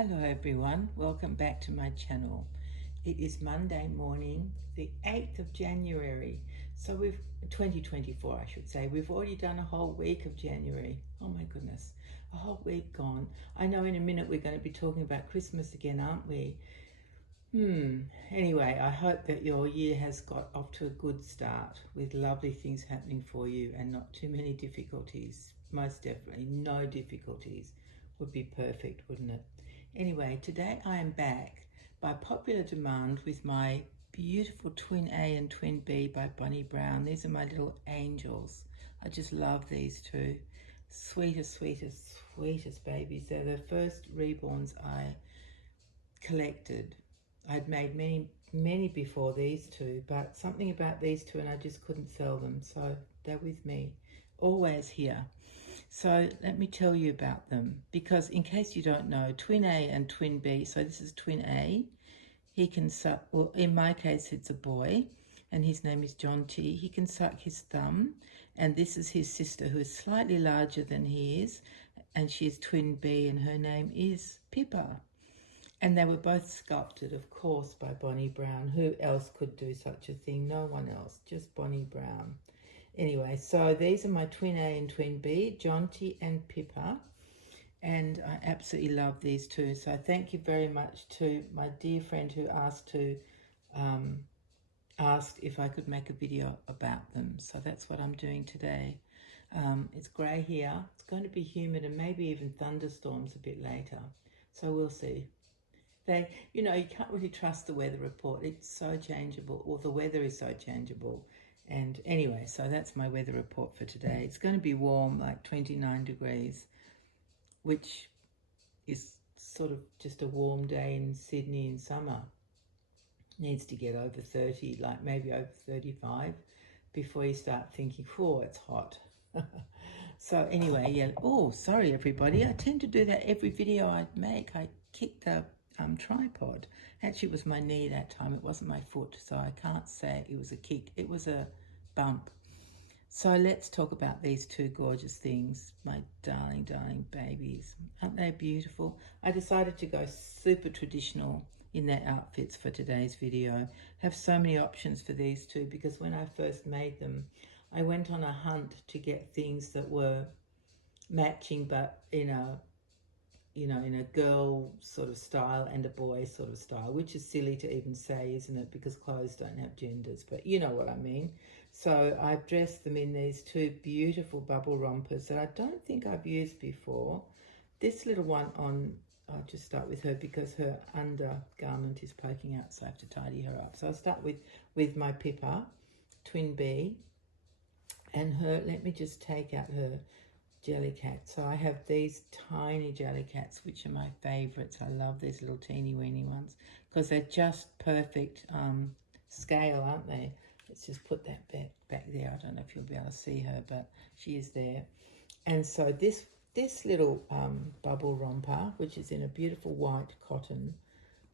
Hello everyone, welcome back to my channel. It is Monday morning, the 8th of January. So 2024 I should say. We've already done a whole week of January. Oh my goodness, a whole week gone. I know in a minute we're going to be talking about Christmas again, aren't we? Anyway, I hope that your year has got off to a good start with lovely things happening for you and not too many difficulties. Most definitely, no difficulties would be perfect, wouldn't it? Anyway, today I am back by popular demand with my beautiful Twin A and Twin B by Bonnie Brown. These are my little angels. I just love these two. Sweetest, sweetest, sweetest babies. They're the first reborns I collected. I'd made many before these two, but something about these two and I just couldn't sell them. So they're with me, always here. So let me tell you about them, because in case you don't know, Twin A and Twin B, so this is Twin A, he can suck, well in my case it's a boy, and his name is Jonty. He can suck his thumb, and this is his sister who is slightly larger than he is, and she is Twin B, and her name is Pippa. And they were both sculpted, of course, by Bonnie Brown. Who else could do such a thing? No one else, just Bonnie Brown. Anyway, so these are my Twin A and Twin B, Jonty and Pippa, and I absolutely love these two. So thank you very much to my dear friend who asked if I could make a video about them. So that's what I'm doing today. It's grey here. It's going to be humid and maybe even thunderstorms a bit later. So we'll see. You can't really trust the weather report. It's so changeable, or the weather is so changeable. And anyway, so that's my weather report for today. It's going to be warm, like 29 degrees, which is sort of just a warm day in Sydney in summer. Needs to get over 30, like maybe over 35, before you start thinking, oh, it's hot. So anyway, yeah. Oh, sorry, everybody. I tend to do that every video I make. I kick the tripod. Actually, it was my knee that time. It wasn't my foot, so I can't say it was a kick. It was a bump. So let's talk about these two gorgeous things, my darling, darling babies. Aren't they beautiful? I decided to go super traditional in their outfits for today's video. Have so many options for these two, because when I first made them, I went on a hunt to get things that were matching, but in a girl sort of style and a boy sort of style, which is silly to even say, isn't it? Because clothes don't have genders, but you know what I mean. So I've dressed them in these two beautiful bubble rompers that I don't think I've used before. This little one I'll just start with her because her undergarment is poking out, so I have to tidy her up. So I'll start with my Pippa, Twin B, and her, let me just take out her Jellycat. So I have these tiny Jellycats, which are my favorites. I love these little teeny weeny ones because they're just perfect scale, aren't they? Let's just put that back there. I don't know if you'll be able to see her, but she is there. And so this little bubble romper, which is in a beautiful white cotton.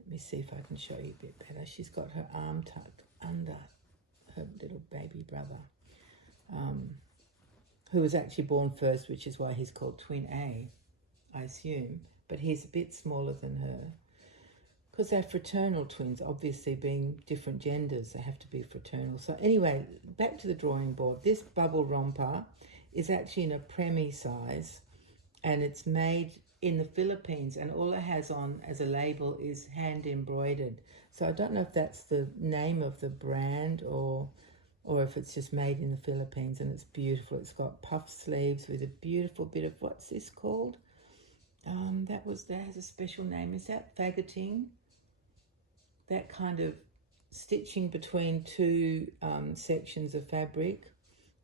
Let me see if I can show you a bit better. She's got her arm tucked under her little baby brother, who was actually born first, which is why he's called Twin A, I assume. But he's a bit smaller than her, because they're fraternal twins, obviously being different genders, they have to be fraternal. So anyway, back to the drawing board. This bubble romper is actually in a preemie size, and it's made in the Philippines, and all it has on as a label is hand embroidered. So I don't know if that's the name of the brand or if it's just made in the Philippines, and it's beautiful. It's got puff sleeves with a beautiful bit of, what's this called? That has a special name. Is that fagoting? That kind of stitching between two sections of fabric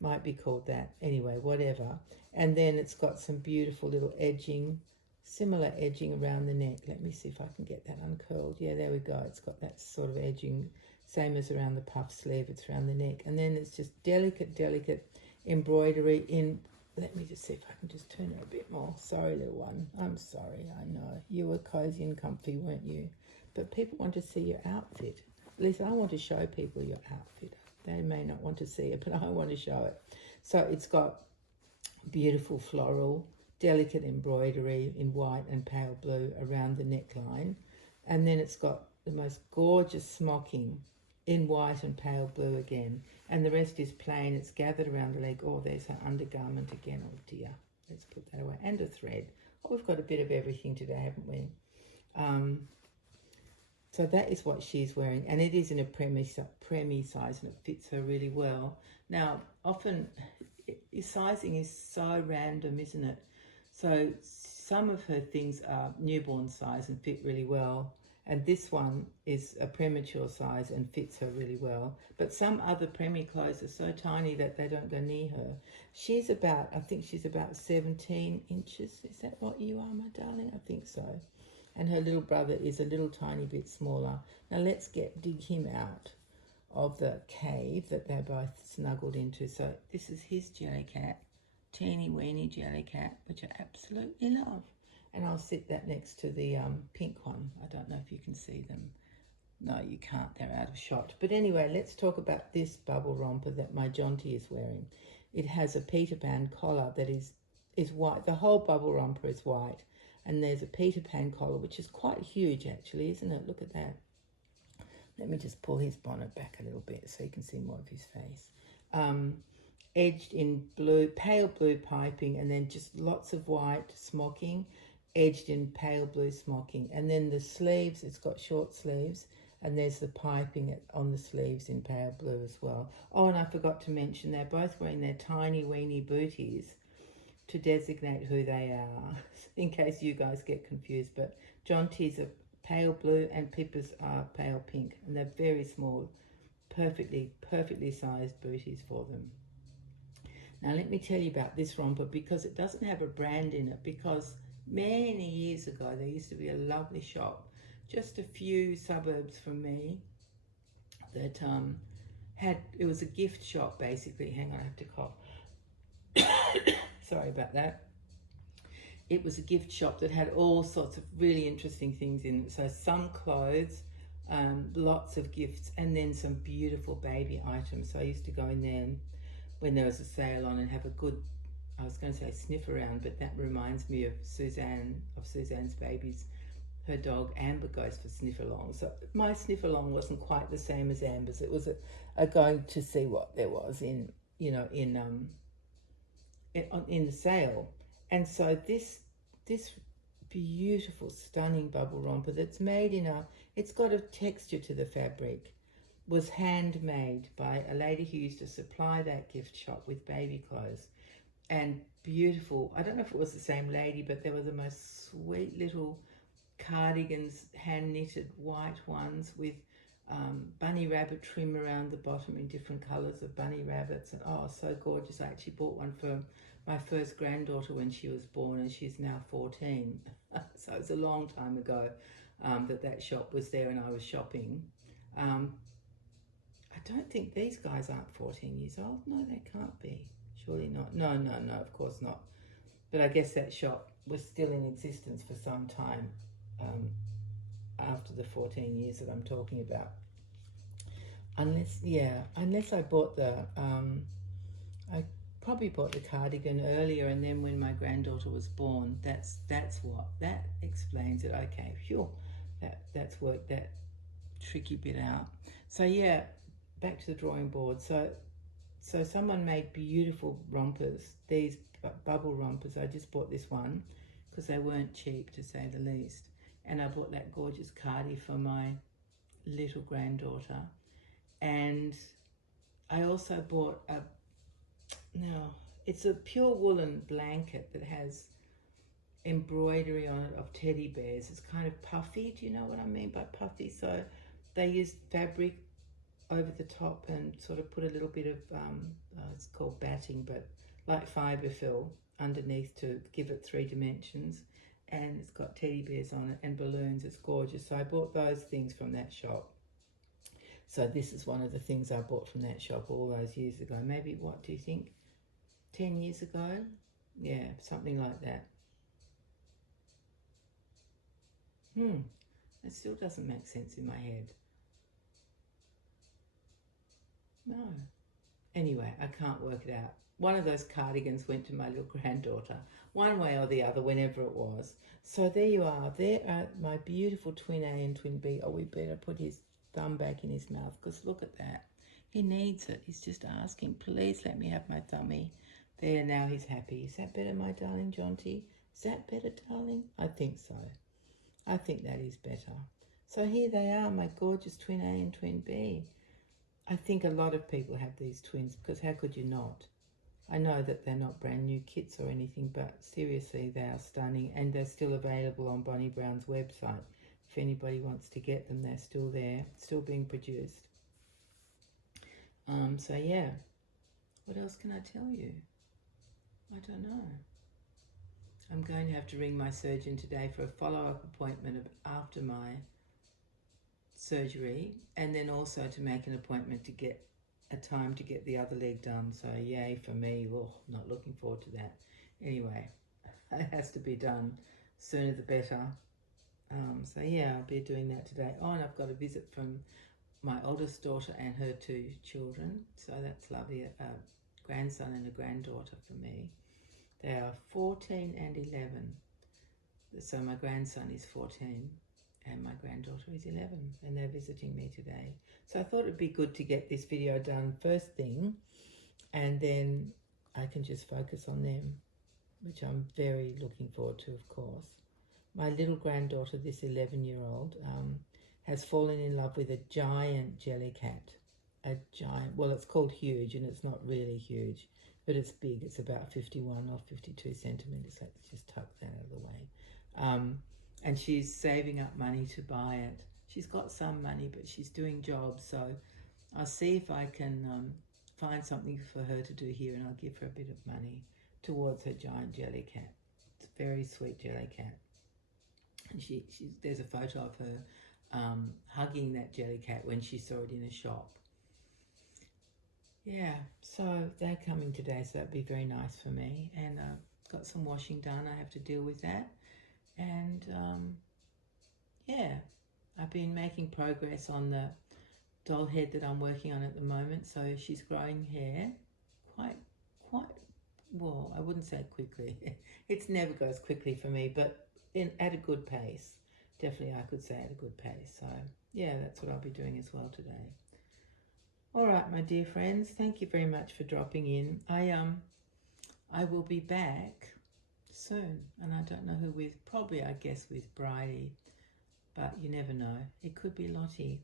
might be called that. Anyway, whatever. And then it's got some beautiful little edging, similar edging around the neck. Let me see if I can get that uncurled. Yeah, there we go. It's got that sort of edging, same as around the puff sleeve. It's around the neck. And then it's just delicate, delicate embroidery in, let me just see if I can just turn her a bit more. Sorry, little one. I'm sorry, I know. You were cozy and comfy, weren't you? But people want to see your outfit. At least I want to show people your outfit. They may not want to see it, but I want to show it. So it's got beautiful floral delicate embroidery in white and pale blue around the neckline. And then it's got the most gorgeous smocking in white and pale blue again. And the rest is plain. It's gathered around the leg. Oh, there's her undergarment again. Oh dear. Let's put that away. And a thread. Oh, we've got a bit of everything today, haven't we? So that is what she's wearing. And it is in a preemie size and it fits her really well. Now, often sizing is so random, isn't it? So some of her things are newborn size and fit really well. And this one is a premature size and fits her really well. But some other preemie clothes are so tiny that they don't go near her. She's about, I think she's about 17 inches. Is that what you are, my darling? I think so. And her little brother is a little tiny bit smaller. Now let's dig him out of the cave that they're both snuggled into. So this is his jelly cat, teeny weeny jelly cat, which I absolutely love. And I'll sit that next to the pink one. I don't know if you can see them. No, you can't. They're out of shot. But anyway, let's talk about this bubble romper that my Jonty is wearing. It has a Peter Pan collar that is white. The whole bubble romper is white. And there's a Peter Pan collar, which is quite huge, actually, isn't it? Look at that. Let me just pull his bonnet back a little bit so you can see more of his face. Edged in blue, pale blue piping, and then just lots of white smocking, edged in pale blue smocking. And then the sleeves, it's got short sleeves, and there's the piping on the sleeves in pale blue as well. Oh, and I forgot to mention, they're both wearing their tiny weeny booties to designate who they are, in case you guys get confused. But Jonty's are pale blue and Pippa's are pale pink, and they're very small, perfectly sized booties for them. Now let me tell you about this romper, because it doesn't have a brand in it, because many years ago there used to be a lovely shop just a few suburbs from me that it was a gift shop basically. Hang on, I have to cough. Sorry about that. It was a gift shop that had all sorts of really interesting things in it. So some clothes, lots of gifts, and then some beautiful baby items. So I used to go in there when there was a sale on and have a good, I was going to say sniff around, but that reminds me of Suzanne's babies. Her dog Amber goes for sniff along. So my sniff along wasn't quite the same as Amber's. It was a going to see what there was in the sale. And so this beautiful, stunning bubble romper that's made it's got a texture to the fabric, was handmade by a lady who used to supply that gift shop with baby clothes. And beautiful, I don't know if it was the same lady, but there were the most sweet little cardigans, hand knitted white ones with bunny rabbit trim around the bottom in different colours of bunny rabbits. And oh, so gorgeous. I actually bought one for my first granddaughter when she was born, and she's now 14. So it was a long time ago that shop was there and I was shopping. I don't think these guys aren't 14 years old. No, they can't be. Surely not. No, of course not. But I guess that shop was still in existence for some time after the 14 years that I'm talking about. Unless I bought I probably bought the cardigan earlier, and then when my granddaughter was born, that explains it. Okay, phew, that's worked that tricky bit out. So yeah, back to the drawing board. So someone made beautiful rompers, these bubble rompers. I just bought this one because they weren't cheap, to say the least. And I bought that gorgeous cardi for my little granddaughter. And I also bought it's a pure woolen blanket that has embroidery on it of teddy bears. It's kind of puffy. Do you know what I mean by puffy? So they used fabric over the top and sort of put a little bit of, it's called batting, but like fibre fill underneath to give it 3 dimensions. And it's got teddy bears on it and balloons. It's gorgeous. So I bought those things from that shop. So this is one of the things I bought from that shop all those years ago. Maybe, what do you think? 10 years ago? Yeah, something like that. It still doesn't make sense in my head. No. Anyway, I can't work it out. One of those cardigans went to my little granddaughter, one way or the other, whenever it was. So there you are. There are my beautiful twin A and twin B. Oh, we better put his thumb back in his mouth, because look at that. He needs it. He's just asking, please let me have my tummy. There, now he's happy. Is that better, my darling Jonty? Is that better, darling? I think so. I think that is better. So here they are, my gorgeous twin A and twin B. I think a lot of people have these twins, because how could you not? I know that they're not brand new kits or anything, but seriously, they are stunning, and they're still available on Bonnie Brown's website. If anybody wants to get them, they're still there, still being produced. So yeah, what else can I tell you? I don't know. I'm going to have to ring my surgeon today for a follow-up appointment after my surgery, and then also to make an appointment to get a time to get the other leg done. So yay for me. Oh, not looking forward to that. Anyway, it has to be done. Sooner the better. So yeah, I'll be doing that today. Oh, and I've got a visit from my oldest daughter and her 2 children. So that's lovely. A grandson and a granddaughter for me. They are 14 and 11. So my grandson is 14 and my granddaughter is 11, and they're visiting me today. So I thought it'd be good to get this video done first thing, and then I can just focus on them, which I'm very looking forward to, of course. My little granddaughter, this 11-year-old, has fallen in love with a giant jellycat. A giant, well, it's called huge, and it's not really huge, but it's big. It's about 51 or 52 centimeters. Let's just tuck that out of the way. And she's saving up money to buy it. She's got some money, but she's doing jobs. So I'll see if I can find something for her to do here, and I'll give her a bit of money towards her giant jellycat. It's a very sweet jellycat. And there's a photo of her hugging that jellycat when she saw it in a shop. Yeah, so they're coming today, so that'd be very nice for me. And got some washing done. I have to deal with that. And yeah, I've been making progress on the doll head that I'm working on at the moment. So she's growing hair quite well, I wouldn't say quickly. It never goes quickly for me, but at a good pace. Definitely I could say at a good pace. So yeah, that's what I'll be doing as well today. All right, my dear friends, thank you very much for dropping in. I will be back soon, and I don't know who with. Probably, I guess, with Bridie, but you never know. It could be Lottie.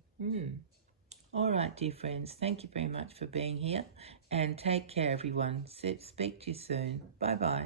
All right, dear friends, thank you very much for being here, and take care, everyone. Speak to you soon. Bye-bye.